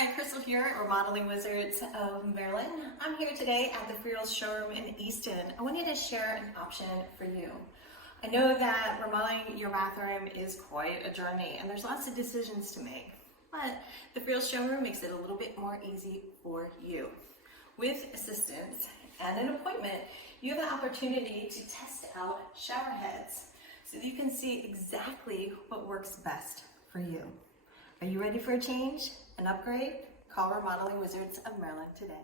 Hi, Crystal here at Remodeling Wizards of Maryland. I'm here today at the Freel's showroom in Easton. I wanted to share an option for you. I know that remodeling your bathroom is quite a journey and there's lots of decisions to make, but the Freel's showroom makes it a little bit more easy for you. With assistance and an appointment, you have the opportunity to test out shower heads so that you can see exactly what works best for you. Are you ready for a change, an upgrade? Call Remodeling Wizards of Maryland today.